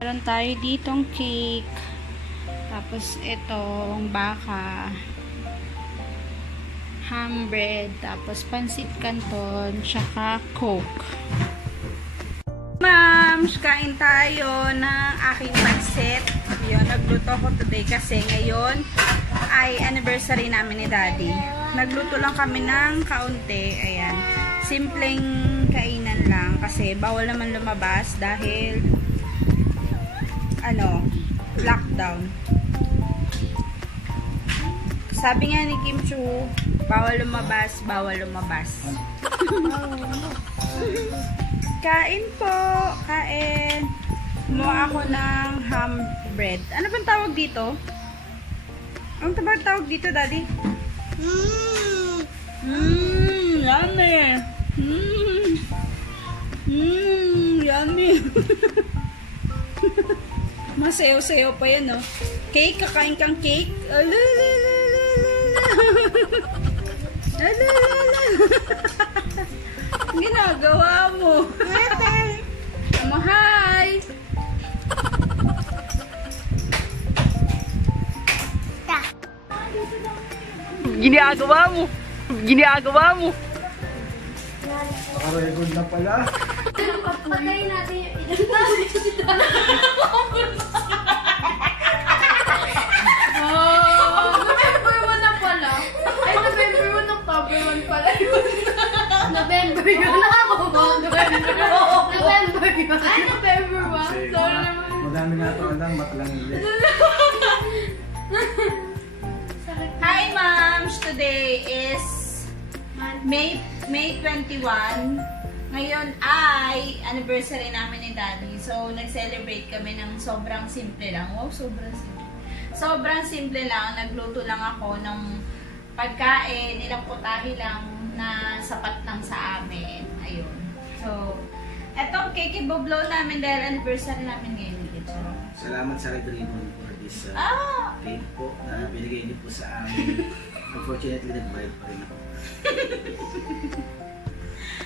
Meron tayo ditong cake. Tapos itong baka. Ham bread. Tapos pansit canton. Tsaka coke. Mams, kain tayo ng aking pansit. Yun, nagluto ko today kasi ngayon ay anniversary namin ni Daddy. Nagluto lang kami ng kaunti. Ayan. Simpleng kainan lang kasi bawal naman lumabas dahil lockdown. Sabi nga ni Kim Chu, bawal lumabas, bawal lumabas. Kain po, kain. Kumuha ako ng ham bread. Ano bang tawag dito? Ano bang tawag dito, Daddy? Yummy. Yummy. Masayaw-sayaw pa yan, no? Cake, kakain kang cake. Ginagawa mo. Hi. Ginagawa mo. Ginagawa mo. Nakarecord na pala. Patayin natin yung ilan. November 1 na pala. Ay, November 1, October 1 pala yun. November 1 na ako. November 1. Ay, November 1. Sorry naman. Madami na ito alam, ba't lang hindi. Hi, moms! Today is May 21. Ngayon ay anniversary namin ni Daddy. So, nag-celebrate kami ng sobrang simple lang. Wow, sobrang simple. Sobrang simple lang. Nagluto lang ako ng pagkain. Nilang putahe lang na sapat lang sa amin. Ayun. So, etong cake iboblow namin dahil anniversary namin ngayon. Salamat sa Red Ribbon for this cake po na binigay niyo po sa amin. Unfortunately, nag-vibe pa rin ako.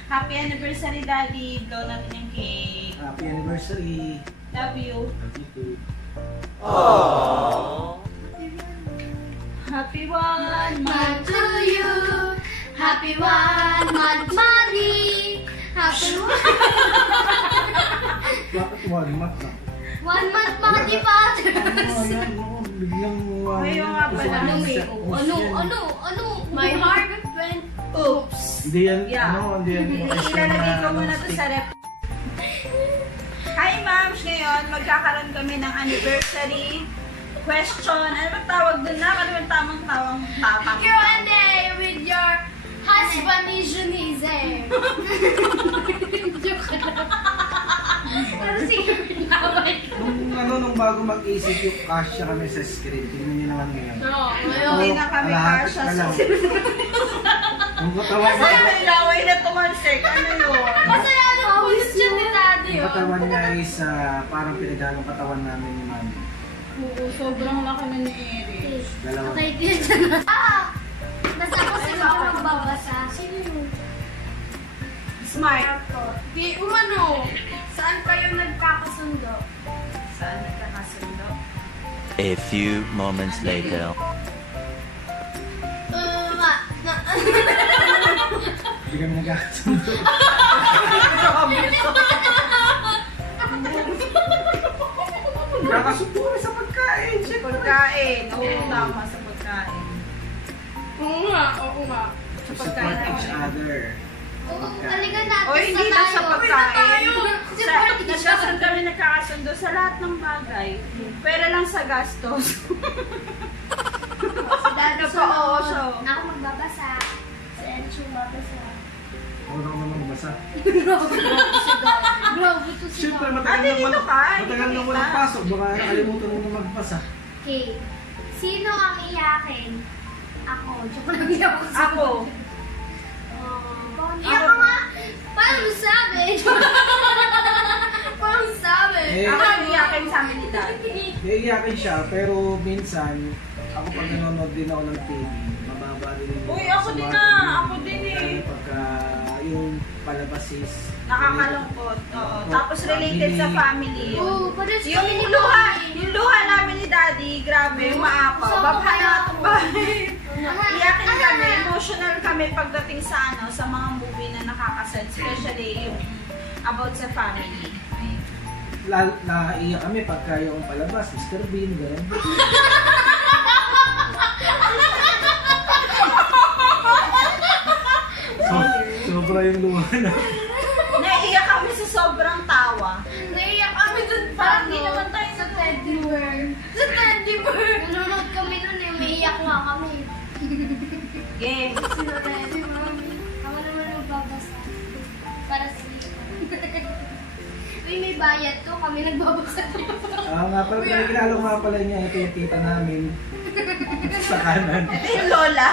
Happy anniversary, Daddy. Blow natin yung cake. Happy anniversary. Love you. Love you too. Aww. Happy 1 month to you. Happy 1 month, Mommy. Happy 1 Bakit 1 month na? 1 month, Mommy, Father. Biglang Ayaw nga pala. Ano? My heart went, oops. Hindi yan, Yeah. hindi yan. Ilalagay ko muna to sa rep. Hi, moms! Ngayon, magkakaroon kami ng anniversary question. Ano ba tawag dun na? Ano ba tamang tapang? Q&A with your husband is Junize. Joke lang. Pero sige, pinaway ko. Nung bago mag-isip yung kasya kami sa screen, tingnan niyo naman ngayon. Hindi na kami kasha sa Ang katawan Kasi may laway na tumansik. Ano yun? Masaya na question ni Daddy. yung katawan niya is parang pinaghalong katawan namin ni Mami. Oo, sobrang laki na ni Eric. Dalawa. Okay, dito na. Basta ako sila ako magbabasa. Sino yun? Smart. Di umano. Saan kayo nagkakasundo? Saan nagkakasundo? A few moments later. Hindi kami nagkakasundo. Nakasundo kami sa pagkain. Pagkain. Oo, tama sa pagkain. Oo nga. Sa Support pagkain each naman. other. Aligan natin O, hindi na sa pagkain. Support each Nagkakaroon other. kami nagkakasundo sa lahat ng bagay. Pero lang sa gastos. Dado So, oo, so. Ako magbabasa. Si Encho magbabasa. Ako na naman magbasa. Grabe to si Siyempre, Mama. Ate, dito ka. matagal nang walang pasok. Baka nakalimutan mo na magbasa. Okay. Sino ang iyakin? Ako. Tsaka lang iyak ako. Ako. Iyak ka nga. Paano mo sabi? Paano mo sabi? Eh, Ako Ano? niya. iiyakin sa amin ni Daddy. Naiiyakin siya, pero minsan, ako pag nanonood din ako ng TV, mababa rin yung Uy, ako din na. Ako din eh. Pagka yung palabas is Nakakalungkot. Oo. Tapos related sa family yun. Oo, parang Yung luha namin ni Daddy, grabe, umaapaw. Baba na itong bahay. Iyakin kami, emotional kami pagdating sa sa mga movie na nakakasad, especially yung about sa family. Naiiyak kami pagka yung palabas, Mr. Bean, gano'n. Sobra yung luha na. Naiiyak kami sa sobrang tawa. Naiyak kami dun Parang di naman tayo sa teddy bear. Sa teddy bear. Nanonood kami nun eh. May iyak nga kami. Game. Sino teddy mami? Ako naman magbabasa. Para sa Uy, may bayad to. Kami nagbabasa. Nga pala, kinalo ko nga pala niya, ito yung tita namin. Sa kanan. Ito yung lola.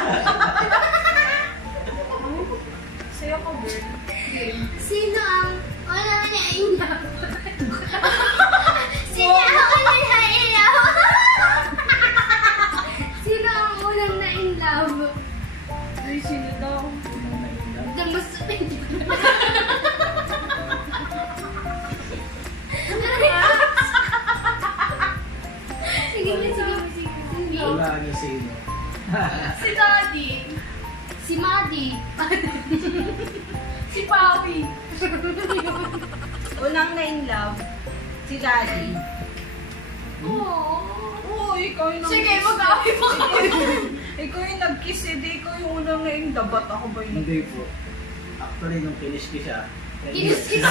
Sa'yo ko, girl. Game. Sino ang unang naiiyak? Sino ang unang naiiyak? Sino ang unang na-in-love? Ay, sino daw? Damusupin. Sige, sige. Wala niyo sino. Si Daddy. Si Maddie. Si Papi. Unang na-in-love, si Daddy. Oo, ikaw yung Sige, mag-awi pa kami. Ikaw yung nag-kiss, ikaw yung unang na-in-love. Ba't ako ba yung Hindi po. Actually, nung finish ko siya, Kinis-kiss.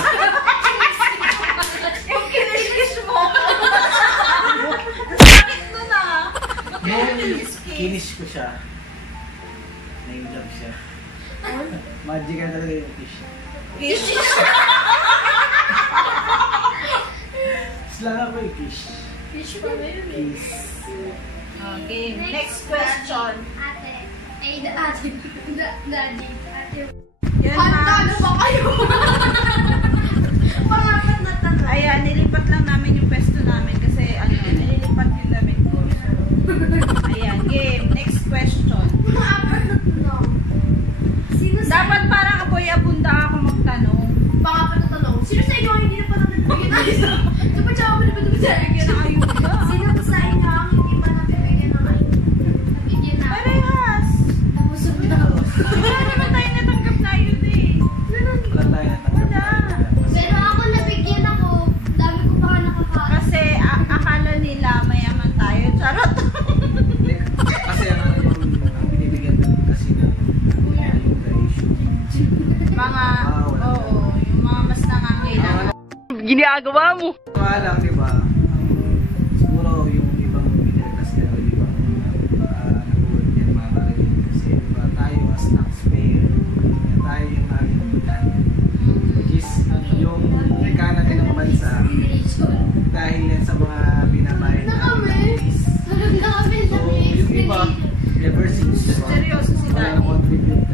yung kinis-kiss mo? Sakit nun ah. nung Kinis-kiss. finish ko siya, na-in-love siya. Magical talaga yung fish. Kiss. Slang ako yung fish. Fish pa meron eh. Kiss. Okay, next question. Ate. Ay, ate. Daddy. Ate. Yun Handa na. na ba kayo? Pangapat na tanong. Ayan, nilipat lang namin yung pwesto namin kasi nililipat yung damit ko. Ayan, game. Next question. Pangapat na tanong. Sino sa... Dapat parang aboy abunda ako magtanong. Pangapat na tanong. Sino sa inyo ang hindi na pa nagbibigyan ng isa? Dapat siya ako na ba nagbibigyan ng ayuda? Sino po sa inyo ang hindi pa nabibigyan ng ayuda? Nabigyan na. Parehas. Nabusog na. Wala naman tayo natanggap na ayuda eh. Wala tayo natanggap. Pero ako nabigyan ako. Dami ko pa nga nakakain. Kasi akala nila mayaman tayo. Charot. Kasi ang binibigyan namin kasi ng yung issue. Mga, oo, yung mga mas nangangailangan. Ginagawa mo! Kaya lang, di ba? Siguro yung ibang pinagkas nila, di ba? Nagulat yan mga kalahin. Kasi diba, tayo as taxpayer, tayo yung aming ilan. Which is yung rekana din ng bansa dahil yan sa mga binabayad Na kami. taxes. Parang dami So, yung iba, ever since, diba? Seryoso si wala Daddy. nang contribute.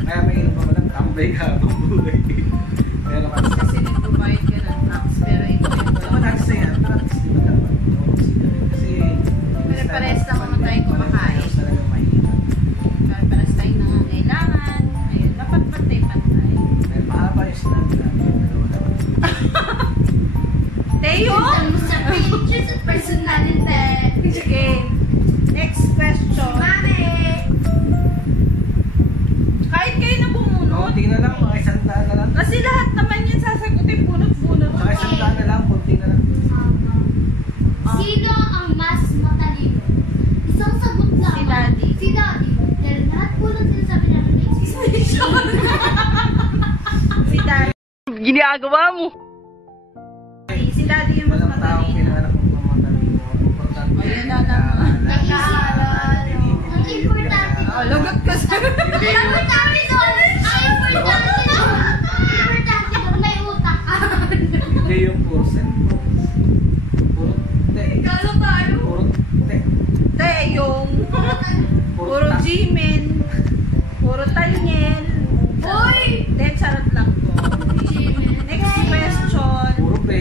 Kaya may iba ko lang tambay ka habang buhay. Pero kasi Kasi nag-provide ka ng tax, pero ito yung naman natin sa yan, practice di ba dapat? Kasi Pero pares lang naman tayo kumakain. Talaga mahirap. Paras tayo nangangailangan. Ayun, dapat pantay-pantay. Dahil mahaba yung sinabi namin. Dalawa dapat. Teo? Alam mo sa pictures at personality. Okay. Next question. Mami! Kahit kayo na bumunot. Kunti na lang, mga isang daan na lang. Kasi lahat naman yan sasagutin bunot-bunot. Mga isang daan na lang, kunti na lang. Sino ang mas matalino? Isang sagot lang. Si Daddy. Si Daddy. Dahil lahat po ng sinasabi namin may explanation. Si Daddy. Ginagawa mo! Si Daddy yung mas Walang taong matalino. pinanganak ng mga matalino. Importante. Ayun na naman. Nag-aaral. Ang importante Oh, lagot ka sa... Ang importante doon. Ang importante doon. Ang importante doon. May utak ka. Hindi yung percent. Puro te. Galo tayo. Puro te. Te, yung... Puro ta. Jimin. Puro Tanyel. Hoy! Hindi, charot lang po. Next question. Puro pe.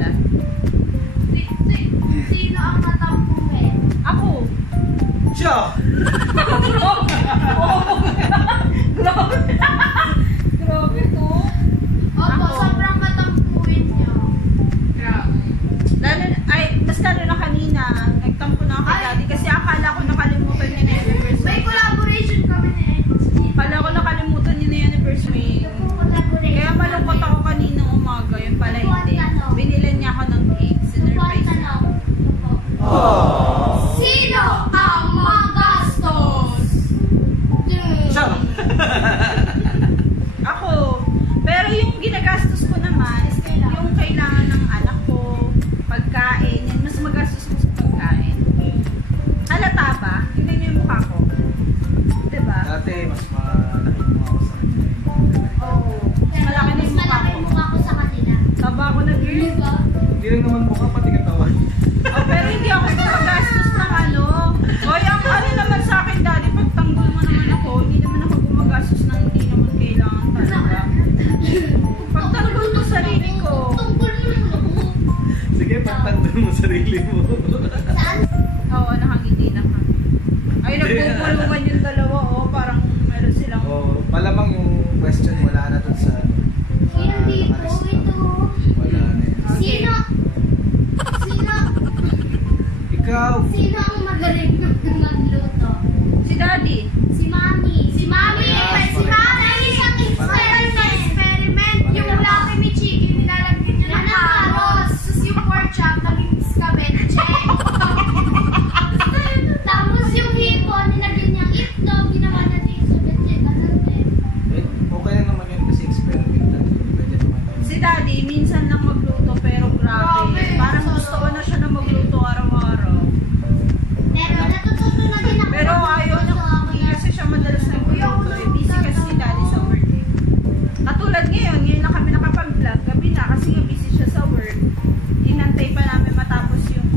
pala. Sino ang natampuhin? Ako. Siya! Grabe to. Opo, Ako. sobrang matampuhin niyo. Mas lalo na kanina, nagtampo na ako kay Daddy kasi akala ko nakalimutan niya na anniversary. May collaboration kami ni NHG. Akala ko nakalimutan niya na yung anniversary. Kaya malungkot ako kaninang umaga, yun pala hindi. Binilan niya ako ng cake, sinurprise niya. Sino ang magastos? Siya! Ako. Pero yung ginagastos ko naman, yung kailangan ng anak ko, pagkain, yan, mas magastos ko sa pagkain. Halata ba? Tingnan niyo yung mukha ko. Diba? Dati, mas malaki mo ako sa kanya. Oo. Malaki na yung mukha ko. mukha ko sa kanila. Taba ako na girl. Diba? Hindi rin naman mukha, pati katawan. Oh, pero hindi ako gumagastos ng ano. Hoy, ang ano naman sa akin, Daddy, pagtanggol mo naman ako, hindi naman ako gumagastos ng hindi naman kailangan talaga. Pagtanggol mo sarili ko. Tungkol mo lang ako. Sige, pagtanggol mo sarili mo. Saan? Oo, nakangiti na ka. Ay, nagpupulungan yung dalawa, oh. Parang meron silang... Oh, malamang yung question wala na dun sa... Yan dito, ito. Wala na yun. Sino? Sino? Ikaw! Sino ang magaling magluto? Si Daddy. Si Mami. Si Mami! Si Mami! Isang experiment. Yung latte ni chicken, nilalagyan niya ng carrots. Tapos yung pork chop, naging escabeche. Tapos yung hipon, nilagyan niyang itlog, ginawa natin yung escabeche. Ganun din. Eh, okay lang naman yun kasi experiment lang. Pwede naman yun. Si Daddy, minsan lang magluto, pero grabe. Grabe. Parang gusto ko na siya na magluto araw-araw. Pero natututo na din ako. Pero ayaw niya, hindi kasi siya madalas nagluto. Eh, busy kasi si Daddy sa work eh. Katulad ngayon na kami nakapag-vlog, gabi na kasi nga busy siya sa work. Inantay pa namin matapos yung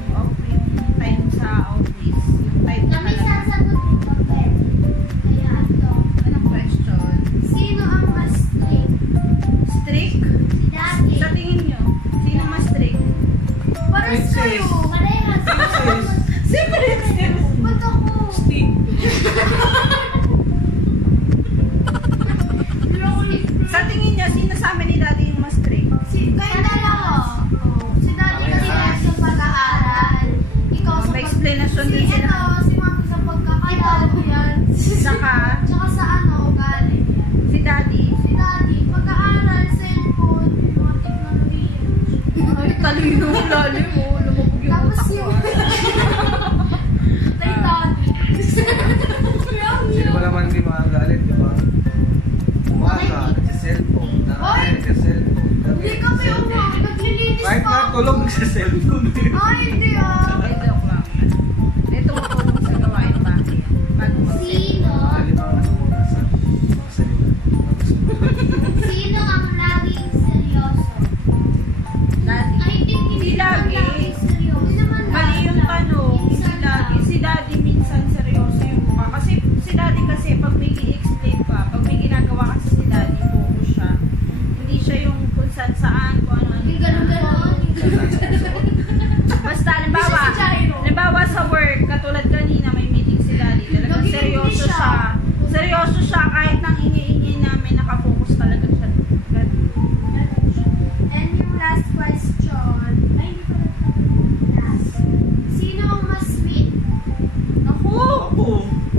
time sa office. Yung time na Kami talaga. sasagot ng papel. Kaya ito. Anong question? Sino ang mas strict? Strict? Si Daddy. Sa tingin nyo, sino mas strict? Parang Princess. sa'yo. Parehas. Princess. Si Princess! Ba't ako? Stick! Sa tingin nyo, sino sa amin ni Daddy yung mas strict? Kayo dalawa. Si Daddy kasi sa pag-aaral. Ikaw sa May explanation din sila. Si Mami sa pagkakataon. Saka, Tsaka sa ugali. si Daddy. Si Daddy, pag-aaral, cellphone, mga teknolohiya. Ay, talino, lalim mo. Lumabog yung Tapos utak ko. yung... Tay Daddy. Sino ba naman hindi makagalit, di ba? Umaga, nagsiselfone. Nakakain, nagsiselfone. Hindi kami umang. Naglilinis Kahit pa nga ako. tulog, nagsiselfone. Ay, hindi ah. Ay, joke lang. Ito matulong sa gawain bahay. Bago mag-set. Sino? Halimbawa, ano muna sa mga salita. Sino ang laging seryoso? Daddy. Ay, hindi lagi. naman laging seryoso. Hindi naman Mali yung tanong. Hindi Minsan lagi. Si Daddy minsan seryoso yung mukha. Kasi si Daddy kasi pag may i-explain pa, pag may ginagawa kasi si Daddy, focus siya. Hindi siya yung kung saan, kung ano-ano. Yung ganun-ganun. Basta, halimbawa, Isa si Jairo. halimbawa sa work, katulad kanina, may meeting si Daddy. Talagang Naging seryoso hindi siya. siya. Seryoso siya kahit nang ingay-ingay namin, nakafocus talaga siya. And yung last question. Ay, hindi ko last. Sino ang mas sweet? Ako! Ako!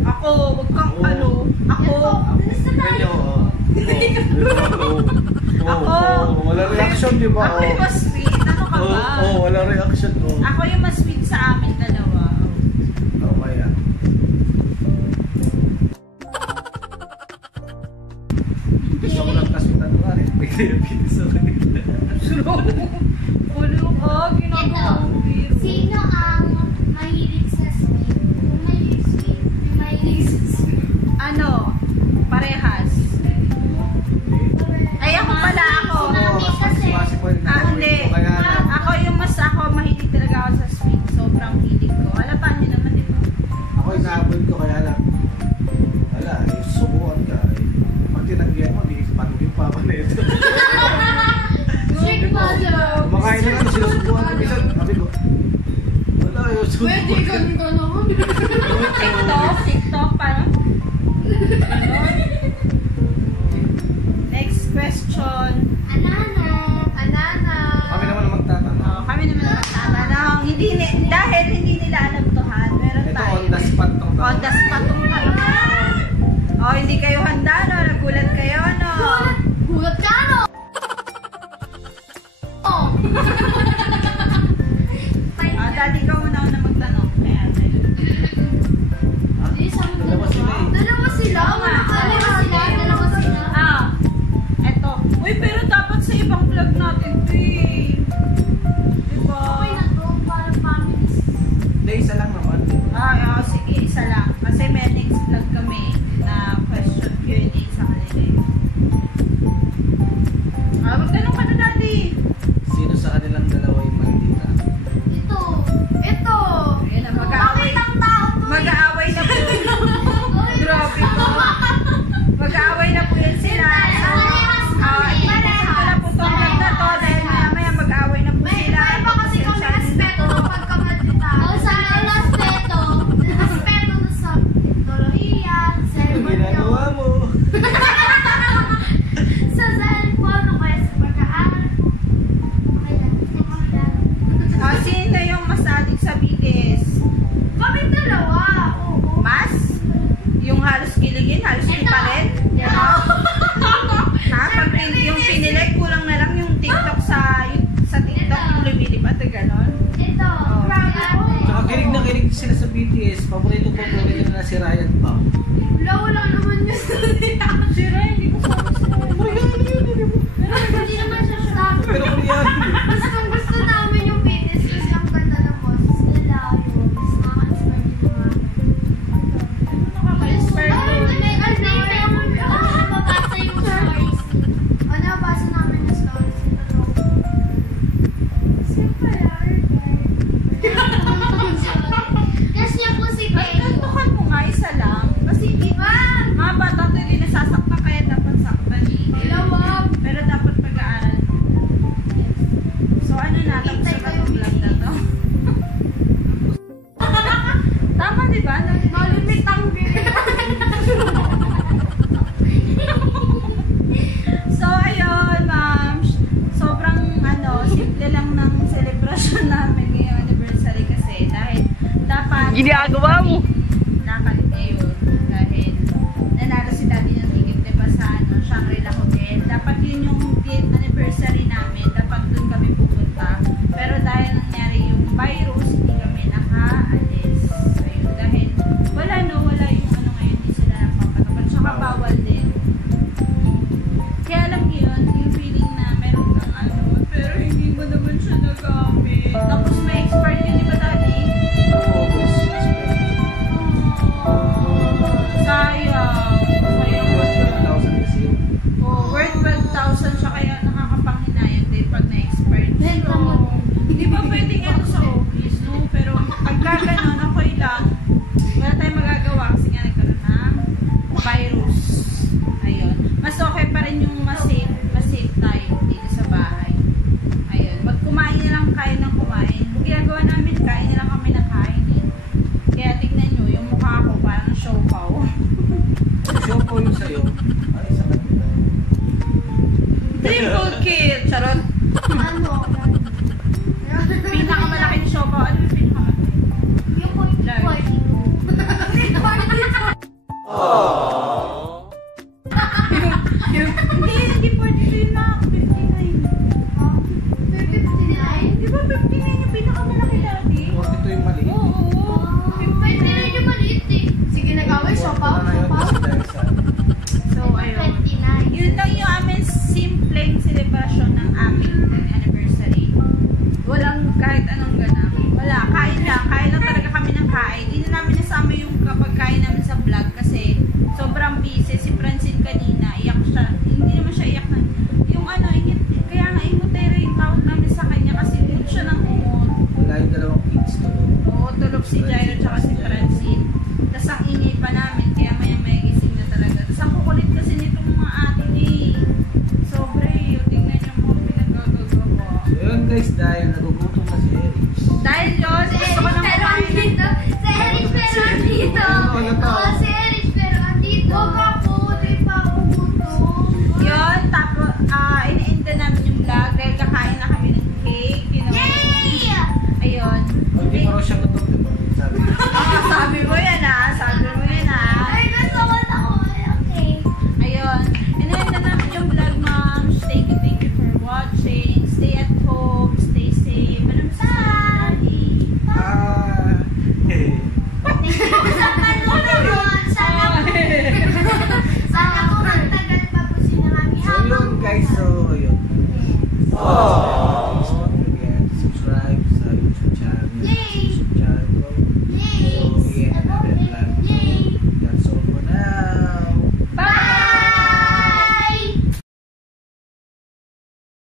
Ako, wag kang Ako. ano. Ako! Bilis na tayo. Ganyo, Ako! Wala reaction, di ba? Ako yung mas sweet. Ano ka ba? Wala reaction. Ako yung mas sweet sa amin dalawa. Okay, ah. Gusto ko lang kasutan mo nga rin. Pagkaya-pili sa kanila. Ulo ka, ginagawa mo biro. Sino ang mahilig sa sweet? Kung mahilig sweet, yung mahilig sa sweet. Ano? Parehas. Ay, ako pala ako. Si Mami kasi. Hindi. Ako yung mas mahilig talaga ako sa sweet. Sobrang hilig ko. Halata niyo naman, di ba? Ako inaabot ko kaya lang. Wala, subukan ka. Pag tinanggihan mo, di panugin pa ako na ito. Strict mother. Kumakain na lang, sinusubukan Pwede ganito naman. TikTok, parang. Ganon. Next question. Anana. Kami naman ang magtatanong. Kami naman ang tatanong. Dahil hindi nila alam to, ha? Meron Ito tayo. on the spot tong On the spot tong tanong. Oh, hindi kayo handa, no? Nagulat kayo, no? Gulat ka, no? Oh. Daddy, ikaw muna ako na magtanong. Kaya, Ha? Dalawa sila eh. Dalawa sila. Oo nga. Dalawa sila. Eto. Uy, pero dapat sa ibang vlog natin ito eh. Diba? Okay na to, para families. Hindi, isa lang naman. Sige, isa lang. Kasi may next vlog kami na question Q&A sa kanila eh. Magtanong ka na, Daddy. Sino sa kanilang dalawa yung maldita? Ito. Ayun na, mag-aaway. Bakit ang tao to? Mag-aaway na po. Grabe po. Mag-aaway na po yan sila. Ito na po itong vlog na to dahil mamaya mag-aaway na po sila. May iba kasi kami aspeto ng pagkamadita. Sa aspeto na sa teknolohiya, Anong ginagawa mo? sa cellphone, o kaya sa pag-aaral. Sino yung mas adik sa BTS? Kami dalawa. Oo. Mas? Yung halos kiligin, halos di pa rin? Gano'n? Yung pinilike, kulang na lang yung TikTok sa TikTok yung lumilipat, gano'n? Ito. Grabe po. Tsaka kilig na kilig sila sa BTS. Paborito na si Ryan Pao. Wala naman yun. Si Ryan, hindi ko sabi sila. Hindi naman siya sabi. Pero Koreano. Gusto namin yung BTS kasi ang ganda ng boses nila. Yung mas nakaka-inspire din naman. Nakaka-inspire ko. Mabasa yung stories. Nabasa namin yung stories nito. Siyempre, Yes niya po si Ay, Teo. kantukan mo nga, isa lang. Kasi hindi mga bata ito hindi nasasaktan kaya dapat saktan. Ilawag. Pero dapat pag-aaral. So ano na, tapos na ba itong vlog na to? Tama diba? Malimit ang So ayun, ma'am. Sobrang simple lang ng celebration namin ngayong anniversary kasi dahil dapat Ginagawa mo. nakalit ngayon dahil nanalo si Daddy ng ticket diba sa Shangri-La Hotel. Dapat yun yung anniversary namin. Dapat dun kami pupunta. Pero dahil nangyari yung virus, hindi kami nakaalis. So yun, dahil wala yung ngayon, hindi sila napapatapat. Saka bawal din. Kaya alam niyo yun, yung feeling na meron kang pero hindi mo naman siya nagamit. Tapos may expired yun, di ba, Daddy? August. Sayang. Sayang. 12,000 kasi yun. Worth 12,000 siya kaya nakakapanghinayang din pag na-expired. Benta mo. ini